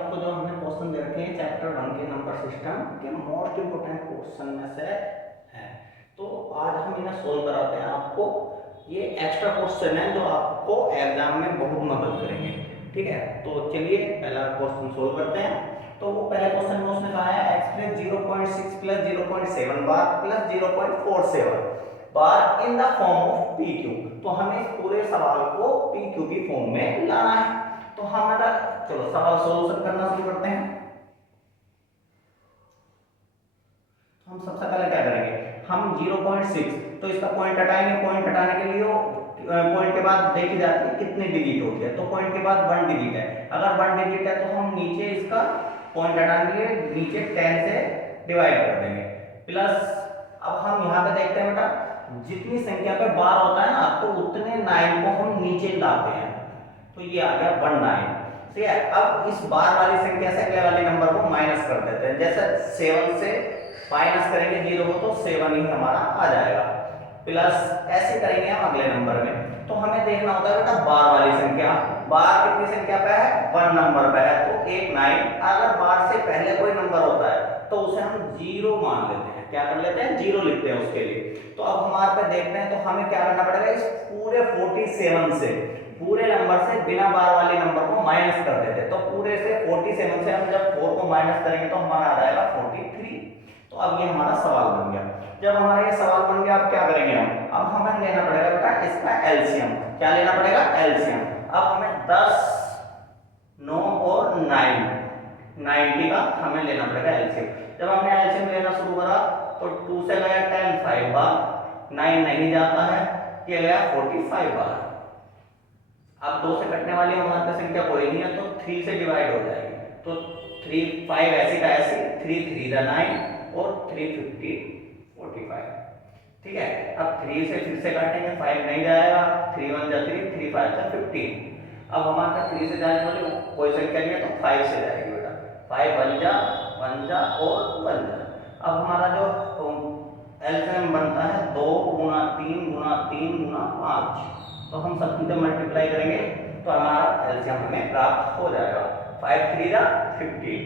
आपको जो हमने क्वेश्चन दे रखे हैं चैप्टर 1 के नंबर सिस्टम के मोस्ट इंपोर्टेंट क्वेश्चन में से है। तो आज हम इन्हें सोल्व कराते हैं आपको। ये एक्स्ट्रा क्वेश्चन है जो आपको एग्जाम में बहुत मदद करेंगे। ठीक है, तो चलिए पहला क्वेश्चन सोल्व करते हैं। तो वो पहले क्वेश्चन में उसने कहा है express 0.6 plus 0.7 bar plus 0.47 bar in the form of P Q. तो हमें इस पूरे सवाल को पी क्यू की फॉर्म में लाना है। तो हमारा चलो सवाल सॉल्यूशन करना शुरू करते हैं। हम सबसे पहले क्या करेंगे, हम 0.6 तो इसका पॉइंट हटाएंगे। पॉइंट हटाने के लिए पॉइंट के बाद देखी जाती है कितनी डिजिट होती है, तो पॉइंट के बाद 1 डिजिट है। अगर 1 डिजिट है तो हम नीचे इसका पॉइंट हटाने के लिए नीचे 10 से डिवाइड कर देंगे प्लस। अब हम यहाँ पे देखते हैं बेटा, जितनी संख्या पे बार होता है ना तो उतने 9 को हम नीचे लाते हैं, तो ये आ गया 19। ठीक है, अब इस बार वाली संख्या से अगले वाले नंबर को माइनस कर देते हैं। जैसे 7 से माइनस करेंगे 0 को तो 7 ही हमारा आ जाएगा प्लस ऐसे करेंगे हम अगले नंबर में। तो हमें देखना होता है बेटा बार वाली संख्या, बार कितनी संख्या पे है, 1 नंबर पे है, तो 1 9। अगर बार से पहले कोई नंबर होता है तो उसे हम 0 मान लेते हैं। क्या कर लेते हैं, 0 लिखते हैं उसके लिए। तो अब हमारे पे देखते हैं, तो हमें क्या करना पड़ेगा, इस पूरे 47 से पूरे नंबर से बिना बार वाले नंबर को माइनस कर देते। तो पूरे से 47 से हम जब 4 को माइनस करेंगे तो हमारा आ जाएगा 43। तो अब ये हमारा सवाल बन गया। जब हमारा ये सवाल बन गया, अब क्या करेंगे हम, अब हमें लेना पड़ेगा बेटा इसका एलसीएम। क्या लेना पड़ेगा, एलसीएम। अब हमें 10 9 और 90 का हमें लेना पड़ेगा एलसीएम। जब हमने एलसीएम लेना शुरू करा तो 2 से गया 10 5 बार, 9 नहीं जाता है, ये गया 45 बार। अब 2 से कटने वाली हमारे पास संख्या कोई नहीं है तो 3 से डिवाइड हो जाएगी। तो 3 5 ऐसी का ऐसी, 3 3 दा 9 और 3 50 45। ठीक है, अब 3 से फिर से काटेंगे, 5 नहीं जाएगा, 3 1 जा 3, 3 5 जा 15। अब हमारे पास 3 से जाने वाली कोई संख्या नहीं है तो 5 से जाएगी बेटा, 5 1 जा और 1 जा। अब हमारा जो एलसीएम बनता है 2 गुना 3 गुना 3 गुना 5, तो हम सबकी जब मल्टीप्लाई करेंगे तो हमारा एलसीएम हमें प्राप्त हो जाएगा। 5 3 जा 15,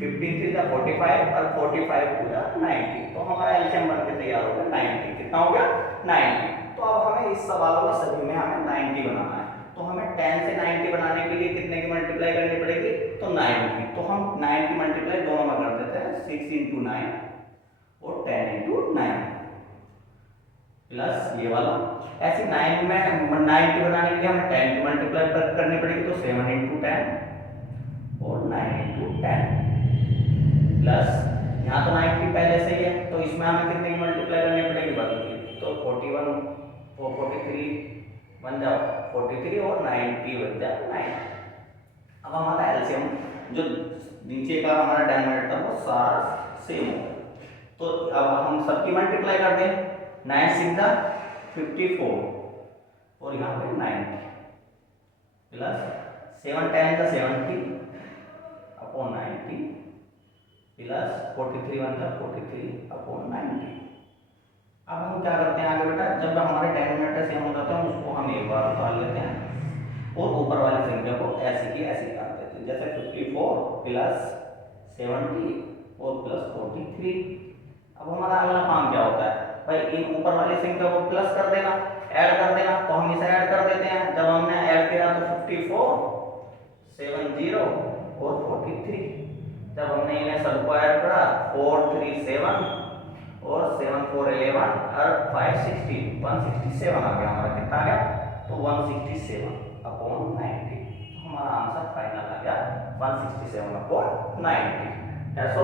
15 3 जा 45 और 45 2 जा 90। तो हमारा एलसीएम बनके तैयार हो गया 90। कितना हो गया, 90। तो अब हमें इस सवालों में सभी में हमें 90 बनाना है। तो हमें 10 से 90 बनाने के लिए कितने की मल्टीप्लाई करनी पड़ेगी, तो 9 की। तो हम 9 की मल्टीप्लाई दोनों में कर देते हैं, 6 × 9 और 10 × 9 प्लस ये वाला। ऐसे 9 में 90 बनाने के लिए हमें 10 की मल्टीप्लाई करनी पड़ेगी, तो 7 × 10 और 9 × 10 प्लस यहाँ तो 90 पहले से ही है तो इसमें हमें कितने की मल्टीप्लाई करनी पड़ेगी, 1 की। तो 41 और 43 बन जाओ 43 और 90 बन जाए 9। अब हमारा एलसीएम जो नीचे का हमारा डिनोमिनेटर वो सारा सेम हो। तो अब हम सबकी मल्टीप्लाई कर दें, 9 6 जा 54 और यहाँ पे 90 प्लस 7 10 जा 70 अपॉन 90 प्लस 43 1 जा 43 अपॉन 90। अब हम क्या करते हैं आगे बेटा, जब हमारे डिनोमिनेटर सेम हो जाते हैं उसको हम एक बार उतार लेते हैं और ऊपर वाली संख्या को ऐसे की ऐसे कर देते हैं। जैसे 54 प्लस 70 और प्लस 43। अब हमारा अगला काम क्या होता है भाई, इन ऊपर वाली संख्या को प्लस कर देना, ऐड कर देना। तो हम इसे ऐड कर देते हैं। जब हमने ऐड किया तो 54 70 और 43। जब हमने इन्हें सबको ऐड करा 4 3 7 और 7 4 11 और 5 16 167 आ गया हमारा। कितना आ गया, तो 167 अपॉन 90। तो हमारा आंसर फाइनल आ गया 167 अपॉन 90। ऐसा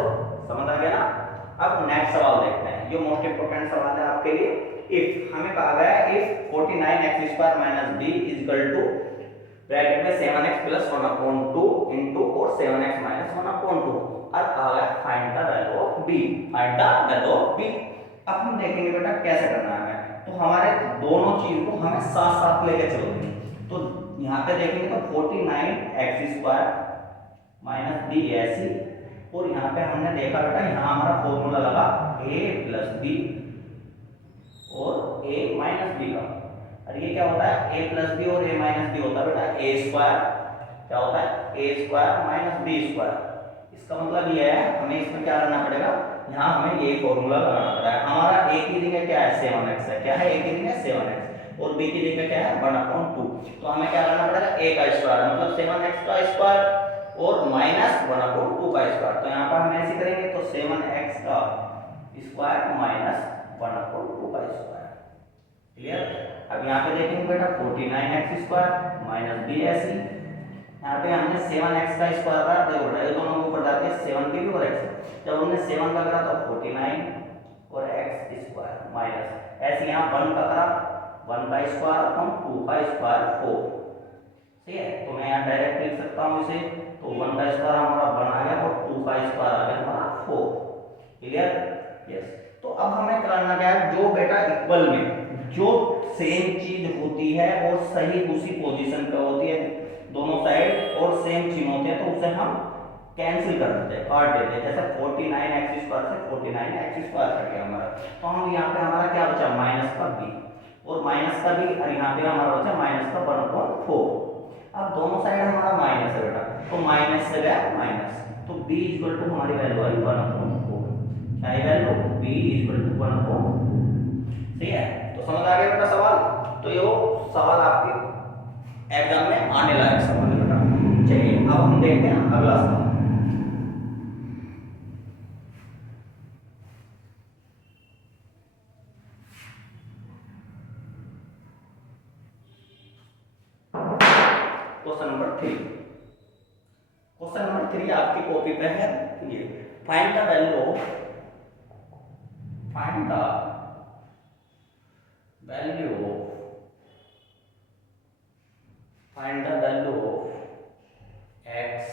समझ आ गया ना। अब नेक्स्ट सवाल देखते हैं, ये मोस्ट इंपोर्टेंट सवाल है आपके लिए। इफ हमें कहा गया है इफ 49x² - b = ब्रैकेट में 7x + 1/2 इंटू और 7x - 1/2 और कहा गया find the value of b। Find the value of b। अब हम देखेंगे बेटा कैसे करना है हमें। तो हमारे दोनों चीज को हमें साथ साथ लेके चलोगे। तो यहाँ पे देखेंगे तो 49x² - b ऐसी, और यहाँ पे हमने देखा बेटा यहाँ हमारा फॉर्मूला लगा a + b और a - b का। और ये क्या होता है, a + b और a - b होता है बेटा a² क्या होता है ए स्क्वायर माइनस बी स्क्वायर। इसका मतलब ये है हमें इसमें क्या करना पड़ेगा, यहाँ हमें ये फॉर्मूला लगाना पड़ेगा। हमारा ए की जगह क्या है 7x है, क्या है ए की जगह 7x और बी की जगह क्या है 1/2। तो हमें क्या करना पड़ेगा ए का स्क्वायर मतलब 7x का स्क्वायर और माइनस 1/2 का स्क्वायर। तो यहाँ पर हम ऐसे करेंगे तो 7x का स्क्वायर माइनस 1/2 का स्क्वायर। क्लियर। अब यहाँ पे देखेंगे बेटा 49x स्क्वायर माइनस बी ऐसी, यहाँ पे हमने 7x का स्क्वायर करा, देखो ये दोनों के ऊपर जाते हैं 7 के भी और x। जब हमने 7 का करा तो 49 और x स्क्वायर माइनस ऐसे यहाँ 1 का करा 1 का स्क्वायर अपॉन 2 का स्क्वायर 4। ठीक है, तो मैं यहाँ डायरेक्ट लिख सकता हूँ इसे, तो 1 का स्क्वायर हमारा 1 आ गया और 2 का स्क्वायर आ गया हमारा 4। क्लियर। यस। तो अब हमें करना क्या है, जो बेटा इक्वल में जो सेम चीज होती है और सही उसी पोजीशन पे होती है दोनों साइड और सेम चिन्ह होते हैं, तो उसे हम कैंसिल कर देते हैं, काट देते हैं। जैसे 49x स्क्वायर से 49x स्क्वायर कट गया हमारा, तो हम यहाँ पे हमारा क्या बचा माइनस का b और माइनस का b और यहाँ पे हमारा बचा माइनस का 1/4। अब दोनों साइड हमारा माइनस है बेटा, तो माइनस से गया माइनस, तो b इक्वल टू हमारी वैल्यू आई 1/4। क्या है वैल्यू b इक्वल टू 1/4। ठीक है, तो समझ आ गया बेटा सवाल। तो ये सवाल आपके एग्जाम में आने लायक सवाल है बेटा। चलिए अब हम देखते हैं अगला सवाल। Question number 3। क्वेश्चन नंबर 3 आपकी कॉपी पे है ये, find the value of x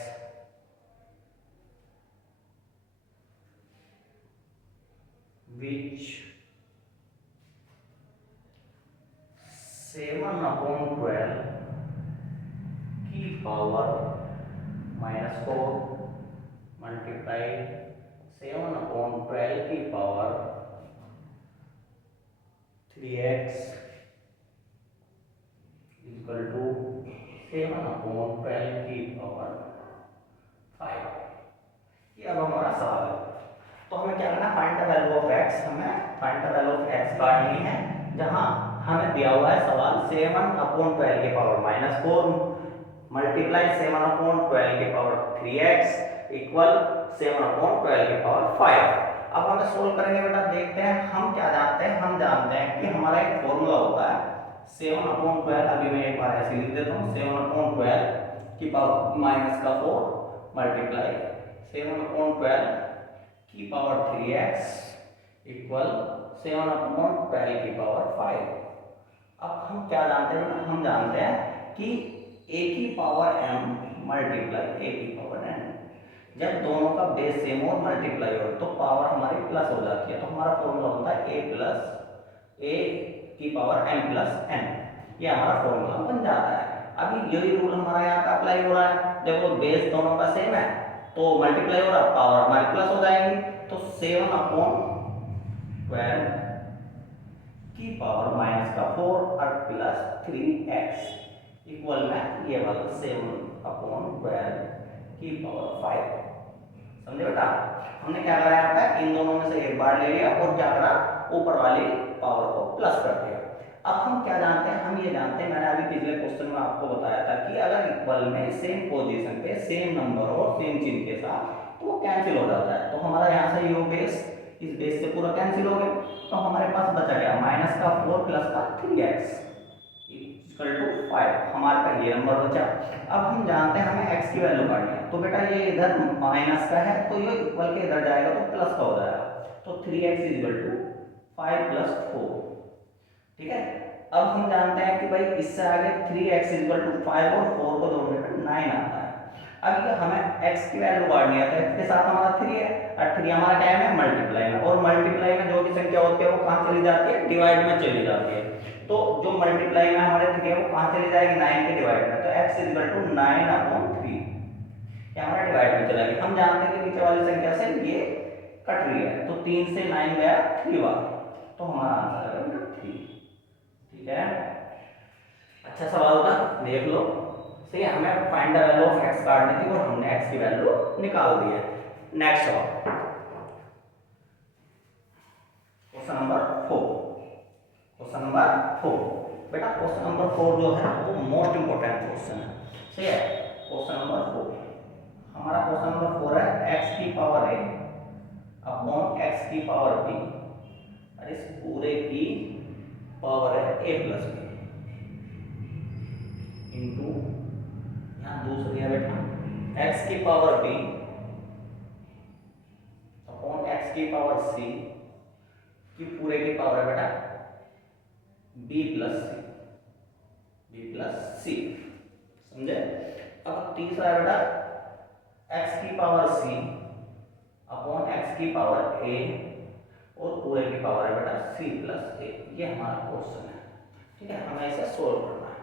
which 7/12 की पावर -4 मल्टीप्लाई 7/12 की पावर 3x इक्वल टू 7/12 की पावर 5। ये अब हमारा सवाल है। तो हमें क्या करना है, find the value of x। हमें find the value of x काटनी है, जहां हमें दिया हुआ है सवाल 7/12 की पावर -4 मल्टीप्लाई 7/12 की पावर 3x इक्वल 7/12 की पावर 5। अब हमें सोल्व करेंगे बेटा, देखते हैं हम क्या जानते हैं। हम जानते हैं कि हमारा एक फॉर्मूला होता है 7/12। अभी मैं एक बार ऐसे लिख देता हूँ 7/12 की पावर माइनस का 4 मल्टीप्लाई 7/12 की पावर 3x इक्वल 7/12 की पावर 5। अब हम क्या जानते हैं बेटा, हम जानते हैं कि a की पावर m मल्टीप्लाई a की पावर n, जब दोनों का बेस सेम और मल्टीप्लाई हो तो पावर हमारी प्लस हो जाती है। तो हमारा फॉर्मूला होता है a की पावर m प्लस n। ये हमारा फॉर्मूला बन जाता है। अभी यही रूल हमारा यहाँ पे अप्लाई हो रहा है। देखो बेस दोनों का सेम है तो मल्टीप्लाई हो रहा है, पावर हमारी प्लस हो जाएगी। तो 7/12 की पावर माइनस का 4 और प्लस 3x इक्वल में ये वाला 7/12 की पावर 5। समझे बेटा, हमने क्या करा यहाँ पे, इन दोनों में से एक बार ले लिया और क्या करा, ऊपर वाली पावर को प्लस कर दिया। अब हम क्या जानते हैं, हम ये जानते हैं, मैंने अभी पिछले क्वेश्चन में आपको बताया था कि अगर इक्वल में सेम पोजीशन पे सेम नंबर हो सेम चिन्ह के साथ तो वो कैंसिल हो जाता है। तो हमारा यहाँ से ये बेस इस बेस से पूरा कैंसिल हो गया। तो हमारे पास बचा गया माइनस का 4 प्लस का 3x इक्वल टू 5। हमारे पास ये नंबर बचा। अब हम जानते हैं हमें x की वैल्यू काटनी है। तो बेटा ये इधर माइनस का है तो ये इक्वल के इधर जाएगा तो प्लस का हो जाएगा। तो 3x इक्वल टू 5 प्लस 4। ठीक है, अब हम जानते हैं कि भाई इससे आगे 3x इक्वल टू 5 और 4 को जोड़ने पर 9 आता है। अब ये हमें x की वैल्यू काटनी है तो x के साथ हमारा 3 है और 3 हमारा क्या है मल्टीप्लाई में, और मल्टीप्लाई में जो भी संख्या होती है वो कहाँ चली जाती है, डिवाइड में चली जाती है। तो जो मल्टीप्लाई में हमारे 3 है वो कहाँ चली जाएगी, 9 के डिवाइड में। तो x इक्वल टू 9/3 ये हमारा डिवाइड में चला गया। हम जानते हैं कि नीचे वाली संख्या से ये कट रही है तो 3 से 9 गया 3 बार, तो हमारा आंसर है 3। ठीक है, अच्छा सवाल था, देख लो ठीक है, हमें find the value of x काटनी थी और हमने एक्स की वैल्यू निकाल दी है। नेक्स्ट सवाल, क्वेश्चन नंबर 4। क्वेश्चन नंबर 4 बेटा, क्वेश्चन नंबर 4 जो है वो मोस्ट इंपोर्टेंट क्वेश्चन है। ठीक है, क्वेश्चन नंबर 4, हमारा क्वेश्चन नंबर 4 है x की पावर a अपॉन x की पावर b और इस पूरे की पावर है a प्लस b इंटू, यहाँ दूसरी है बेटा x की पावर b अपॉन x की पावर c की पूरे की पावर है बेटा b प्लस सी, समझे। अब तीसरा है बेटा x की पावर c अपॉन x की पावर a और पूरे की पावर है बेटा c प्लस a। ये हमारा क्वेश्चन है। ठीक है, हमें इसे सोल्व करना है,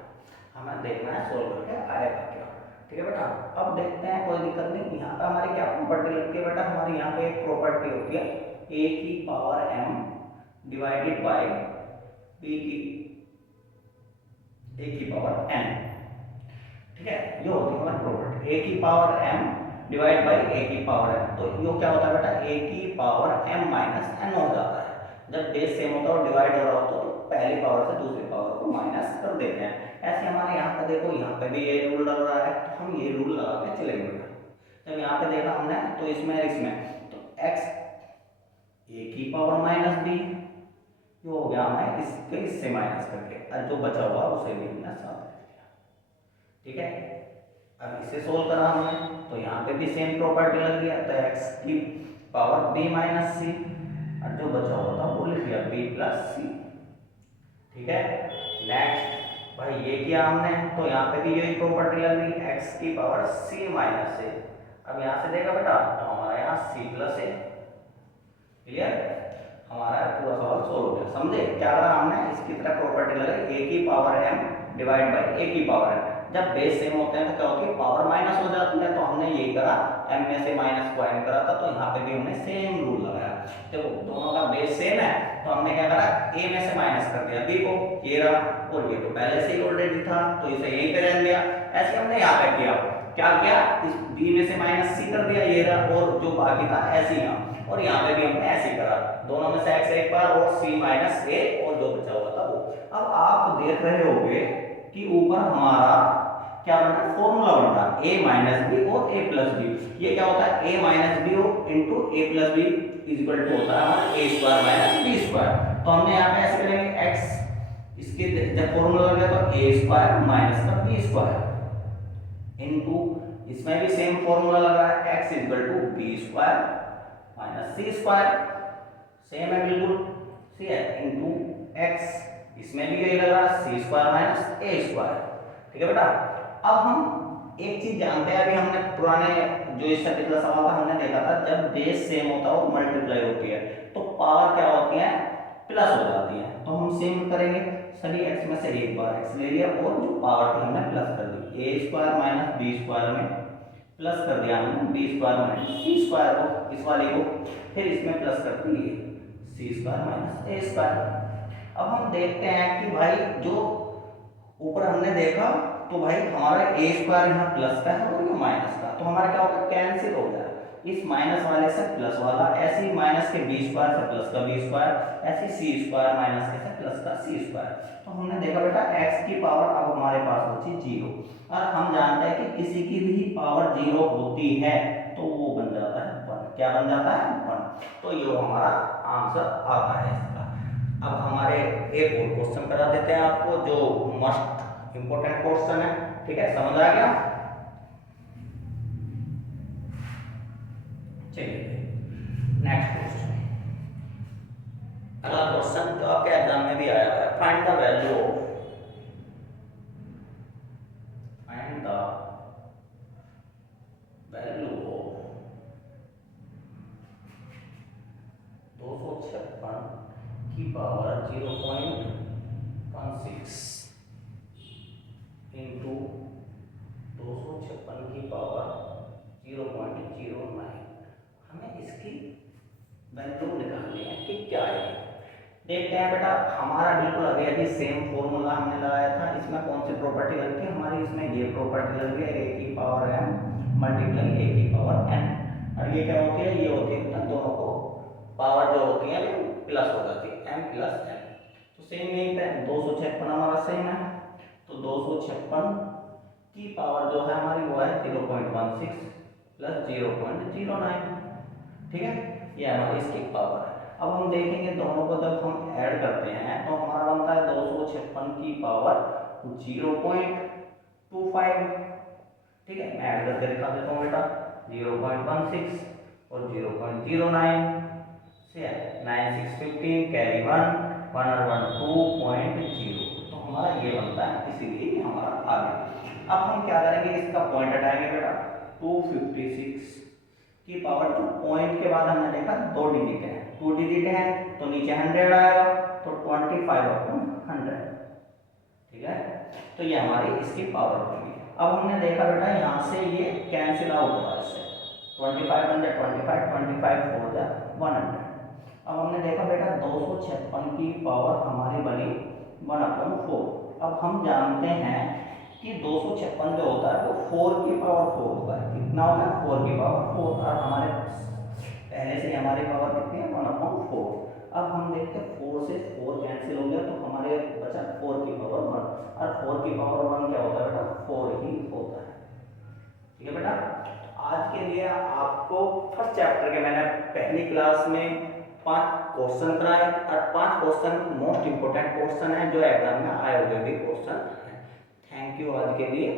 हमें देखना है सोल्व करके आएगा क्या। ठीक है बेटा, अब देखते हैं, कोई दिक्कत नहीं। यहाँ पे हमारी क्या प्रॉपर्टी लगती है बेटा, हमारी यहाँ पे एक प्रॉपर्टी होती है a की power m divided by b की पावर n। ठीक है, ये होती है हमारी प्रॉपर्टी a की power m divide by a की पावर n। तो ये क्या होता है बेटा, a की पावर m माइनस n हो जाता है। जब बेस सेम होता है और डिवाइड हो रहा होता है तो पहली पावर से दूसरी पावर को माइनस कर देते हैं। ऐसे हमारे यहाँ पे देखो, यहाँ पे भी ये रूल लग रहा है तो हम ये रूल लगा के चलेंगे बेटा। जब यहाँ पे देखा हमने तो इसमें तो x a की पावर माइनस b जो हो गया, हमें इससे माइनस करके और जो बचा हुआ उसे भी हमने साथ रख दिया। ठीक है, अब इसे सोल्व करा हमने तो यहाँ पे भी सेम प्रॉपर्टी लग गया, तो x की पावर b माइनस सी और जो बचा हुआ था वो लिख दिया b प्लस सी। ठीक है, नेक्स्ट भाई ये किया हमने तो यहाँ पे भी यही प्रॉपर्टी लग गई, x की पावर c माइनस ए। अब यहाँ से देखा बेटा तो हमारा यहाँ c प्लस ए। क्लियर, हमारा पूरा सवाल सोल्व हो गया। समझे क्या करा हमने, इसकी तरह प्रॉपर्टी लगाई a की power m divide by a की पावर n। जब बेस सेम होते हैं तो क्या होती है, पावर माइनस हो जाती है। तो हमने ये करा, m में से माइनस को n करा था, तो यहाँ पे भी हमने सेम रूल लगाया। देखो दोनों का बेस सेम है तो हमने क्या करा, a में से माइनस कर दिया b को, ये रहा, और ये तो पहले से ही ऑलरेडी था तो इसे यहीं पे रहने दिया। ऐसे हमने यहाँ पे किया, क्या किया, इस b में से माइनस c कर दिया, ये रहा, और जो बाकी था ऐसे ही यहाँ, और यहाँ पे भी हमने ऐसे ही करा, दोनों में से x एक बार और c माइनस a और जो बचा हुआ था वो। अब आप देख रहे होगे कि ऊपर हमारा क्या बन रहा है, फॉर्मूला बन रहा है a माइनस बी और a प्लस बी। ये क्या होता है, a minus b into a plus b is equal to होता है हमारा a square minus b square. तो हमने यहाँ पे ऐसे करेंगे x, इसके जब फॉर्मूला लग गया तो a स्क्वायर माइनस का b स्क्वायर इंटू, इसमें भी सेम फॉर्मूला लग रहा है x is equal to b square minus c square, same है बिल्कुल, ठीक है, इंटू x, इसमें भी यही लग रहा है c square minus a square. ठीक है बेटा, अब हम एक चीज जानते हैं, अभी हमने पुराने जो इससे पिछला सवाल था हमने देखा था, जब बेस सेम होता है और मल्टीप्लाई होती है तो पावर क्या होती है, प्लस हो जाती है। तो हम सेम करेंगे, सभी x में से एक बार x ले लिया और जो पावर थी हमने प्लस कर दी, a square minus b square में प्लस कर दिया हमने b square minus c square को, इस वाले को, फिर इसमें प्लस कर दिए c square minus a square. अब हम देखते हैं कि भाई जो ऊपर हमने देखा तो भाई हमारा a स्क्वायर यहाँ प्लस का है और ये माइनस का, तो हमारा क्या होगा, कैंसिल हो गया, इस माइनस वाले से प्लस वाला, ऐसे ही माइनस के b स्क्वायर से प्लस का b स्क्वायर, ऐसे c स्क्वायर माइनस के से प्लस का c स्क्वायर। तो हमने देखा बेटा x की पावर अब हमारे पास बची 0, और हम जानते हैं कि किसी की भी पावर 0 होती है तो वो बन जाता है 1। क्या बन जाता है, 1। तो ये हमारा आंसर आता है इसका। अब हमारे एक और क्वेश्चन करा देते हैं आपको, जो मोस्ट इंपोर्टेंट क्वेश्चन है। ठीक है, समझ आ गया, चलिए नेक्स्ट क्वेश्चन। अगला क्वेश्चन जो आपके एग्जाम में भी आया है, find the value of, find the value of 256 की पावर 0.16 इंटू 256 की पावर 0.09। हमें इसकी वैल्यू निकालनी है कि क्या है। देखते हैं बेटा, हमारा बिल्कुल अभी अभी सेम फॉर्मूला हमने लगाया था, इसमें कौन सी प्रॉपर्टी लगती है हमारी, इसमें ये प्रॉपर्टी लग रही है a की पावर m मल्टीप्लाई a की पावर n। और ये क्या होती है, ये होती है बेटा दोनों को पावर जो होती है प्लस हो जाती है m प्लस n। तो सेम यही पे 256 हमारा सेम है, तो 256 की पावर जो है हमारी वो है 0.16 प्लस 0.09। ठीक है, ये हमारी इसकी पावर है। अब हम देखेंगे दोनों को जब हम ऐड करते हैं तो हमारा बनता है 256 की पावर 0.25। ठीक है, मैं ऐड करके दिखा देता हूँ बेटा, 0.16 और 0.09 से 9615 कैरी 1 1 और 1 2.0, तो हमारा ये बनता है, इसीलिए हमारा आ गया। अब हम क्या करेंगे, इसका पॉइंट हटाएंगे बेटा, 256 की पावर जो पॉइंट के बाद हमने देखा 2 डिजिट है, 2 डिजिट है तो नीचे 100 आएगा, तो 25/100। ठीक है, तो ये हमारी इसकी पावर होगी। अब हमने देखा बेटा यहाँ से ये कैंसिल आउट होगा इससे, 25 बन जाए 25, 25 4 जा 100। अब हमने देखा बेटा 256 की पावर हमारी बनी 1/4। अब हम जानते हैं कि 256 जो होता है वो 4 की पावर 4 होता है, कितना होता है 4 की पावर 4, और हमारे पहले से हमारी पावर कितनी है 1/4। अब हम देखते हैं 4 से 4 कैंसिल हो गया, तो हमारे बचा 4 की पावर 1, और 4 की पावर 1 क्या होता है बेटा 4 ही होता है। ठीक है बेटा, आज के लिए आपको फर्स्ट चैप्टर के मैंने पहली क्लास में 5 क्वेश्चन कराए, और 5 क्वेश्चन मोस्ट इंपोर्टेंट क्वेश्चन है जो एग्जाम में आए हुए भी क्वेश्चन है। थैंक यू आज के लिए।